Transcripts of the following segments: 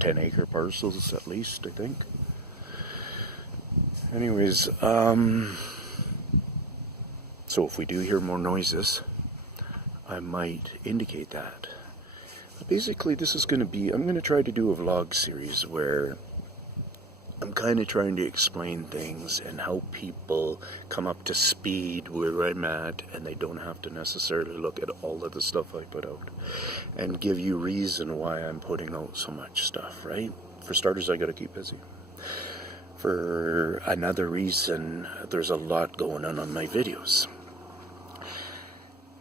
10-acre parcels at least, I think. Anyways, so if we do hear more noises, I might indicate that. But basically, this is going to be, I'm going to try to do a vlog series where I'm kind of trying to explain things and help people come up to speed where I'm at, and they don't have to necessarily look at all of the stuff I put out, and give you reason why I'm putting out so much stuff, right? For starters, I got to keep busy. For another reason, there's a lot going on my videos.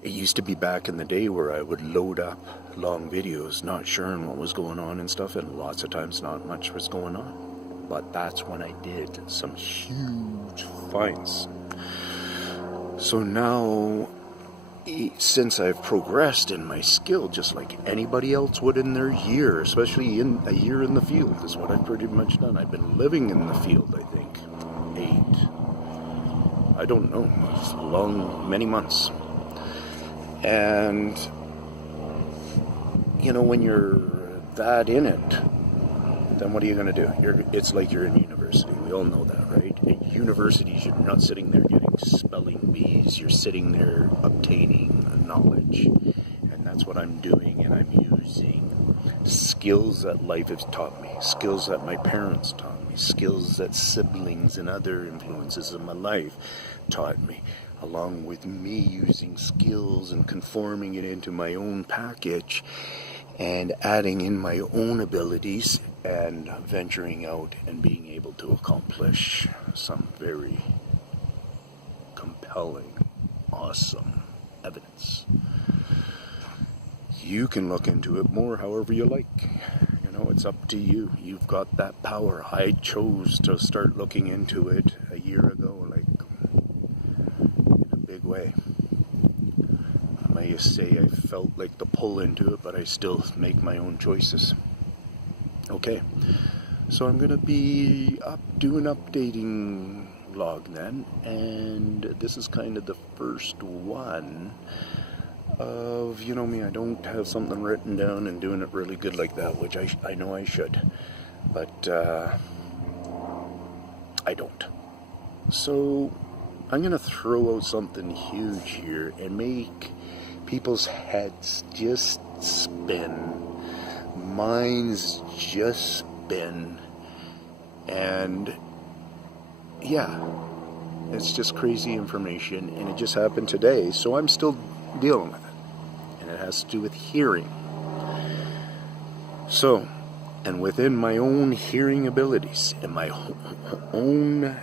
It used to be back in the day where I would load up long videos, not sure what was going on and stuff, and lots of times not much was going on. But that's when I did some huge finds. So now, since I've progressed in my skill, just like anybody else would in their year, especially in a year in the field, is what I've pretty much done. I've been living in the field, I think, I don't know, many months. And, you know, when you're that in it, then what are you going to do? It's like you're in university. We all know that, right? At universities, you're not sitting there getting spelling bees. You're sitting there obtaining knowledge. And that's what I'm doing. And I'm using skills that life has taught me, skills that my parents taught me, skills that siblings and other influences in my life taught me, along with me using skills and conforming it into my own package and adding in my own abilities and venturing out and being able to accomplish some very compelling, awesome evidence. You can look into it more however you like. You know, it's up to you. You've got that power. I chose to start looking into it a year ago, like, in a big way. I might say I felt like the pull into it, but I still make my own choices. Okay, so I'm going to be doing updating vlog then, and this is kind of the first one of, you know me, I don't have something written down and doing it really good like that, which I know I should, but I don't. So I'm going to throw out something huge here and make people's heads just spin, minds just spin, and yeah, it's just crazy information, and it just happened today, so I'm still dealing with it, and it has to do with hearing. So, and within my own hearing abilities and my own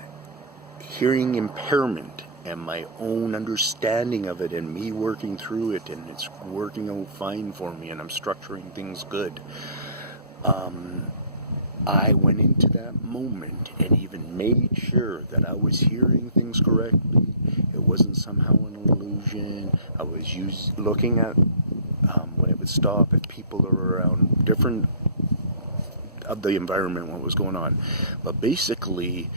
hearing impairment and my own understanding of it and me working through it, and it's working out fine for me, and I'm structuring things good, I went into that moment and even made sure that I was hearing things correctly. It wasn't somehow an illusion. I was looking at when it would stop, if people are around, different of the environment, what was going on. But basically,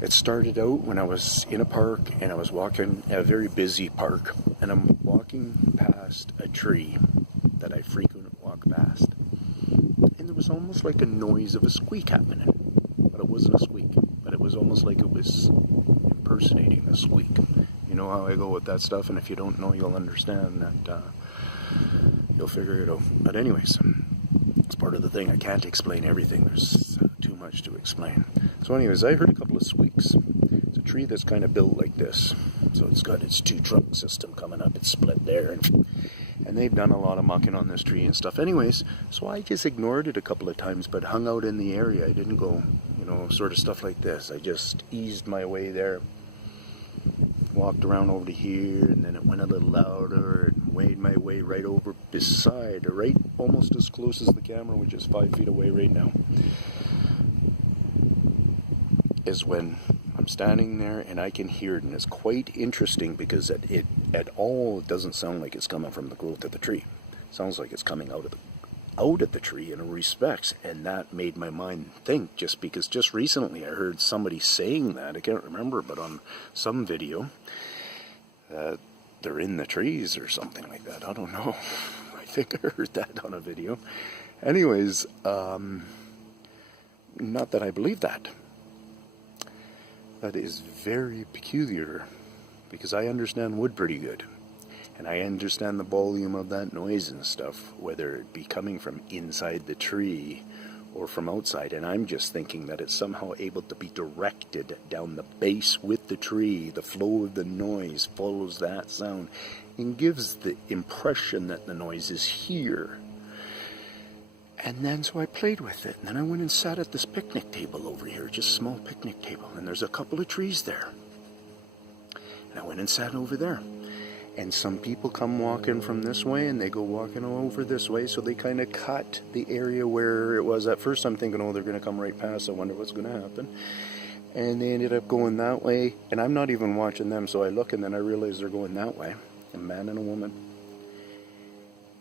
it started out when I was in a park, and I was walking, a very busy park, and I'm walking past a tree that I frequently walk past. And there was almost like a noise of a squeak happening. But it wasn't a squeak. But it was almost like it was impersonating a squeak. You know how I go with that stuff, and if you don't know, you'll understand that, you'll figure it out. But anyways, it's part of the thing. I can't explain everything. There's too much to explain. So anyways, I heard a couple of squeaks. It's a tree that's kind of built like this. So it's got its two trunk system coming up. It's split there. And they've done a lot of mucking on this tree and stuff. Anyways, so I just ignored it a couple of times, but hung out in the area. I didn't go, you know, sort of stuff like this. I just eased my way there. Walked around over to here, and then it went a little louder, and made my way right over beside, right almost as close as the camera, which is 5 feet away right now, is when I'm standing there and I can hear it, and it's quite interesting because it doesn't sound like it's coming from the growth of the tree. It sounds like it's coming out of the tree in respects, and that made my mind think, just because just recently I heard somebody saying that, I can't remember, but on some video, they're in the trees or something like that. I don't know. I think I heard that on a video, Anyways, not that I believe that. That is very peculiar, because I understand wood pretty good. And I understand the volume of that noise and stuff, whether it be coming from inside the tree or from outside. And I'm just thinking that it's somehow able to be directed down the base with the tree. The flow of the noise follows that sound and gives the impression that the noise is here. And then so I played with it. And then I went and sat at this picnic table over here, just a small picnic table. And there's a couple of trees there. And I went and sat over there. And some people come walking from this way and they go walking over this way. So they kind of cut the area where it was. At first I'm thinking, oh, they're going to come right past. I wonder what's going to happen. And they ended up going that way. And I'm not even watching them. So I look and then I realize they're going that way. A man and a woman.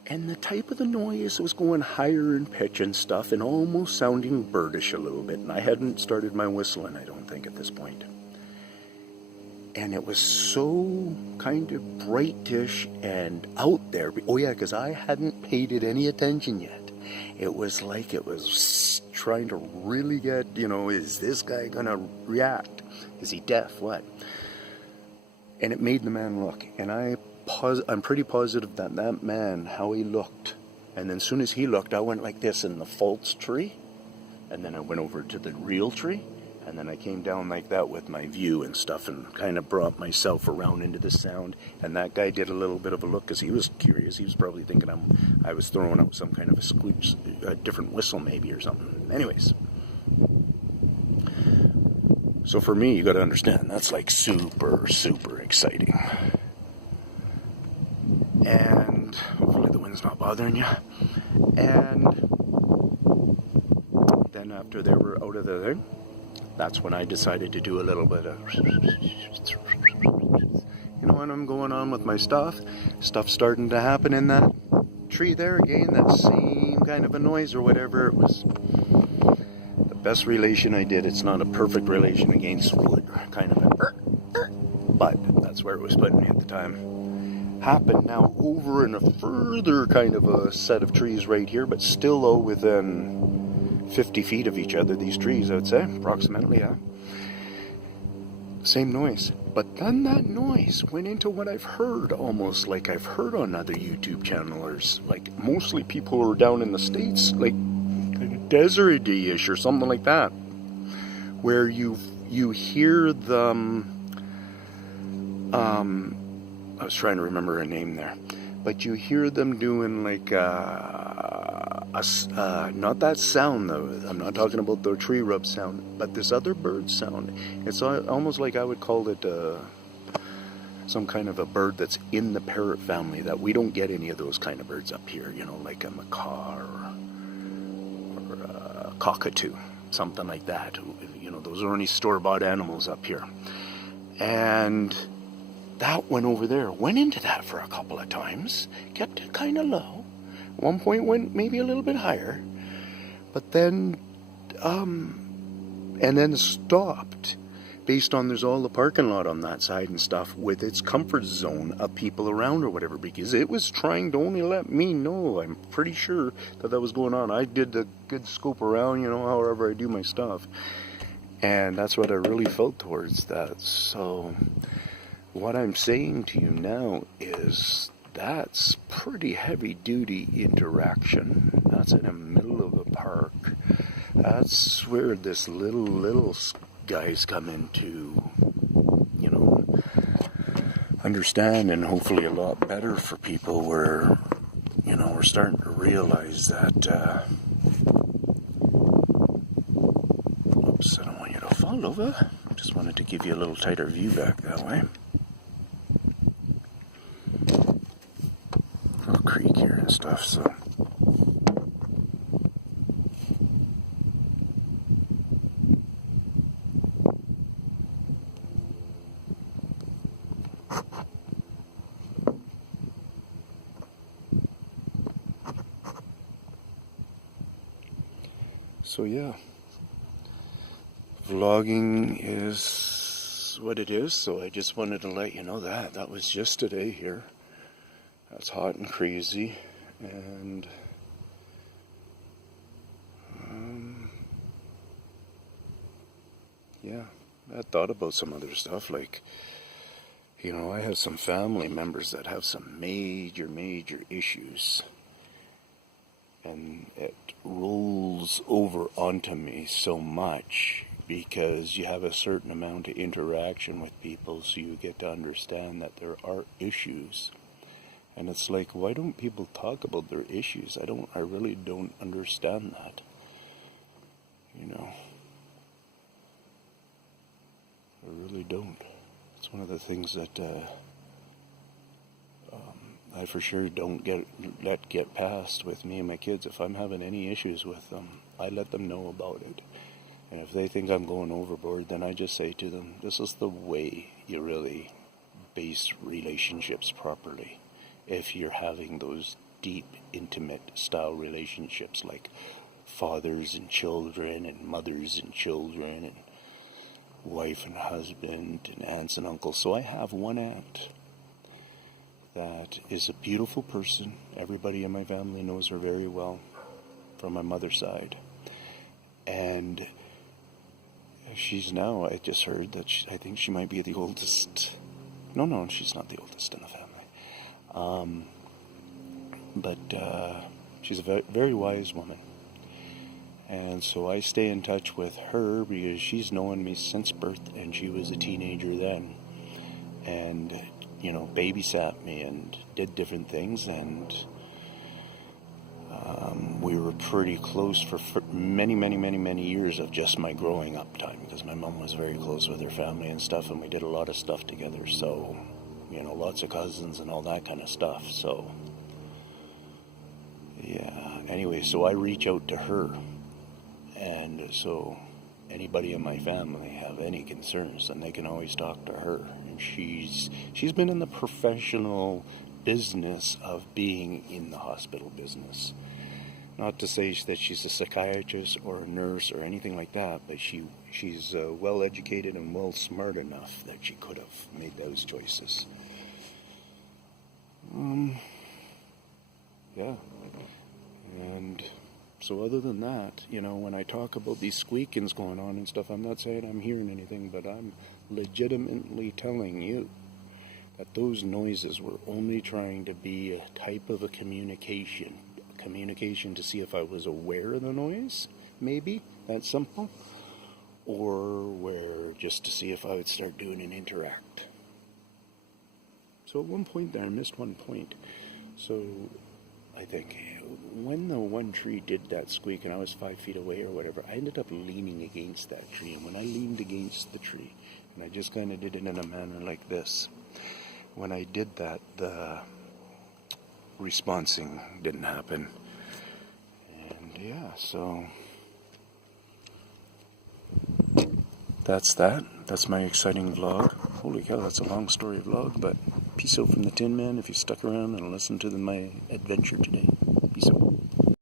And the type of the noise was going higher in pitch and stuff. And almost sounding birdish a little bit. And I hadn't started my whistling, I don't think, at this point. And it was so kind of brightish and out there. Oh yeah, because I hadn't paid it any attention yet. It was like it was trying to really get, is this guy going to react? Is he deaf? What? And it made the man look. And I'm pretty positive that man, how he looked. And then as soon as he looked, I went like this in the false tree. And then I went over to the real tree. And then I came down like that with my view and stuff and kind of brought myself around into the sound. And that guy did a little bit of a look because he was curious. He was probably thinking I was throwing out some kind of a different whistle maybe or something. Anyways. So for me, you got to understand, that's like super, super exciting. And hopefully the wind's not bothering you. And then after they were out of the thing, that's when I decided to do a little bit of, when I'm going on with my stuff starting to happen in that tree there again, that same kind of a noise or whatever. It was the best relation I did. It's not a perfect relation against wood, kind of but that's where it was putting me at the time. Happened now over in a further kind of a set of trees right here, but still though within 50 feet of each other, these trees, I would say, approximately, yeah. Same noise. But then that noise went into what I've heard, almost like I've heard on other YouTube channelers, like mostly people who are down in the States, like kind of deserty-ish or something like that, where you hear them, I was trying to remember a name there, but you hear them doing like, not that sound though, I'm not talking about the tree rub sound, but this other bird sound. It's almost like I would call it some kind of a bird that's in the parrot family, that we don't get any of those kind of birds up here, like a macaw or a cockatoo, something like that. Those are only store-bought animals up here. And that went over there, went into that for a couple of times, kept it kind of low. One point went maybe a little bit higher, but then, and then stopped, based on there's all the parking lot on that side and stuff with its comfort zone of people around or whatever, because it was trying to only let me know. I'm pretty sure that was going on. I did the good scope around, however I do my stuff, and that's what I really felt towards that. So what I'm saying to you now is that's pretty heavy-duty interaction. That's in the middle of the park. That's where this little guys come into, understand, and hopefully a lot better for people where, we're starting to realize that, oops, I don't want you to fall over. Just wanted to give you a little tighter view back that way. Little creek here and stuff, so. So yeah, vlogging is what it is, so I just wanted to let you know that was just today here. That's hot and crazy, and yeah, I thought about some other stuff, like, I have some family members that have some major issues, and it rolls over onto me so much because you have a certain amount of interaction with people, so you get to understand that there are issues. And it's like, why don't people talk about their issues? I really don't understand that. I really don't. It's one of the things that I for sure don't let get past with me and my kids. If I'm having any issues with them, I let them know about it. And if they think I'm going overboard, then I just say to them, this is the way you really base relationships properly. If you're having those deep, intimate style relationships like fathers and children and mothers and children and wife and husband and aunts and uncles. So I have one aunt that is a beautiful person. Everybody in my family knows her very well from my mother's side. And she's now, I just heard that I think she might be the oldest. No, she's not the oldest in the family. But she's a very, very wise woman. And so I stay in touch with her because she's known me since birth, and she was a teenager then. And, babysat me and did different things, and we were pretty close for many years of just my growing up time, because my mom was very close with her family and stuff, and we did a lot of stuff together. So, lots of cousins and all that kind of stuff. So, yeah. Anyway, so I reach out to her. And so anybody in my family have any concerns, then they can always talk to her. And she's been in the professional business of being in the hospital business. Not to say that she's a psychiatrist or a nurse or anything like that, but she's well educated and well smart enough that she could have made those choices. Yeah. And so other than that, when I talk about these squeakings going on and stuff, I'm not saying I'm hearing anything, but I'm legitimately telling you that those noises were only trying to be a type of a communication to see if I was aware of the noise, maybe, that's simple, or just to see if I would start doing an interact. So at one point there, I missed one point. So I think when the one tree did that squeak and I was 5 feet away or whatever, I ended up leaning against that tree. And when I leaned against the tree, and I just kind of did it in a manner like this, when I did that, the responsing didn't happen. And yeah, so that's that. That's my exciting vlog. Holy cow, that's a long story vlog, but peace out from the Tinman if you stuck around and listened to my adventure today. Peace out.